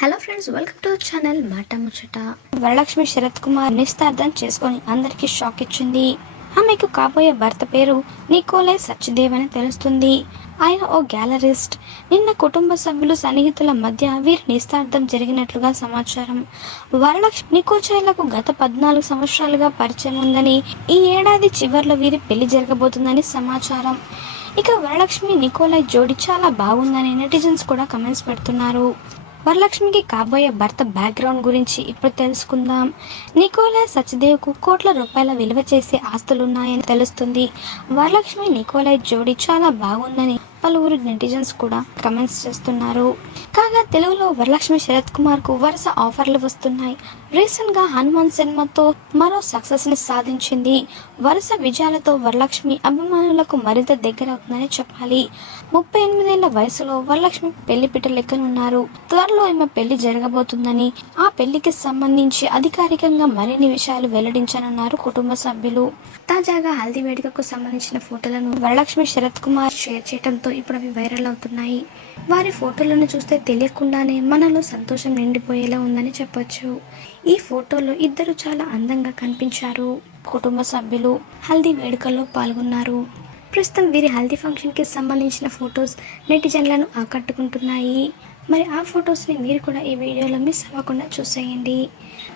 Hello friends, welcome to channel మాట ముచ్చట. వరలక్ష్మి శరత్ కుమార్ నిశ్చితార్థం చేసుకొని అందరికీ షాక్ ఇచ్చింది. ఆమెకు కాబోయే భర్త పేరు నికోలై సచ్దేవ్ అని తెలుస్తుంది. ఆయన ఓ గ్యాలరిస్ట్. నిన్న కుటుంబ సభ్యులు సన్నిహితుల మధ్య వీరి నిశ్చితార్థం జరిగినట్లుగా సమాచారం. వరలక్ష్మి నికోచైలకు గత 14 సంవత్సరాలుగా పరిచయం ఉందని, ఈ ఏడాది చివర్లో వీరి పెళ్లి జరగబోతుందని సమాచారం. ఇక వరలక్ష్మి నికోలై జోడి చాలా బాగుందని నెటిజన్స్ కూడా కమెంట్స్ పెడుతున్నారు. వరలక్ష్మికి కాబోయే భర్త బ్యాక్గ్రౌండ్ గురించి ఇప్పుడు తెలుసుకుందాం. నికోలై సచ్దేవ్కు కోట్ల రూపాయల విలువ చేసే ఆస్తులున్నాయని తెలుస్తుంది. వరలక్ష్మి నికోలై జోడి చాలా బాగుందని పలువురు నెటిజన్స్ కూడా కమెంట్స్ చేస్తున్నారు. కాగా తెలుగులో వరలక్ష్మి శరత్ కుమార్ కు వరుస ఆఫర్లు వస్తున్నాయి. రీసెంట్ గా హనుమాన్ సినిమాతో మరో సక్సెస్ ని సాధించింది. వరుస విజయాలతో వరలక్ష్మి అభిమానులకు మరింత దగ్గర అవుతుందని చెప్పాలి. 38 ఏళ్ల వయసులో వరలక్ష్మి పెళ్లి పిటలెక్కనున్నారు. త్వరలో ఈమె పెళ్లి జరగబోతుందని, ఆ పెళ్లికి సంబంధించి అధికారికంగా మరిన్ని విషయాలు వెల్లడించనున్నారు కుటుంబ సభ్యులు. తాజాగా హల్దీ వేడుకకు సంబంధించిన ఫోటోలను వరలక్ష్మి శరత్ కుమార్ షేర్ చేయడంతో ఇప్పుడు అవి వైరల్ అవుతున్నాయి. వారి ఫోటోలను చూస్తే తెలియకుండానే మనలో సంతోషం నిండిపోయేలా ఉందని చెప్పొచ్చు. ఈ ఫోటోలో ఇద్దరు చాలా అందంగా కనిపించారు. కుటుంబ సభ్యులు హల్దీ వేడుకల్లో పాల్గొన్నారు. ప్రస్తుతం వీరి హల్దీ ఫంక్షన్కి సంబంధించిన ఫొటోస్ నెటిజన్లను ఆకట్టుకుంటున్నాయి. మరి ఆ ఫొటోస్ని మీరు కూడా ఈ వీడియోలో మిస్ అవ్వకుండా చూసేయండి.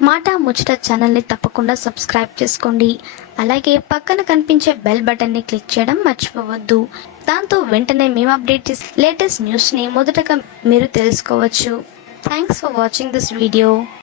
మాట ముచ్చట ఛానల్ని తప్పకుండా సబ్స్క్రైబ్ చేసుకోండి. అలాగే పక్కన కనిపించే బెల్ బటన్ని క్లిక్ చేయడం మర్చిపోవద్దు. దాంతో వెంటనే మేము అప్డేట్ చేసే లేటెస్ట్ న్యూస్ని మొదటగా మీరు తెలుసుకోవచ్చు. Thanks for watching this video.